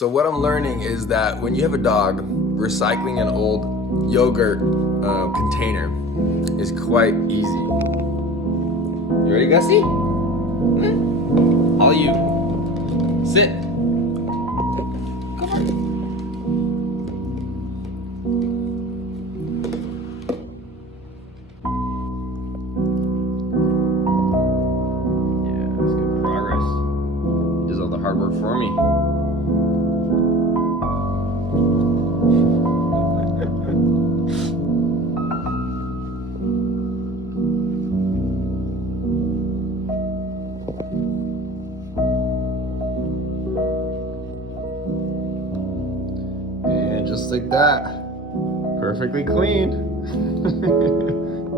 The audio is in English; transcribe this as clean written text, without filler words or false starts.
So what I'm learning is that when you have a dog, recycling an old yogurt container is quite easy. You ready, Gussie? All you. Sit. Come on. Yeah, that's good progress. He does all the hard work for me. And just like that, perfectly clean.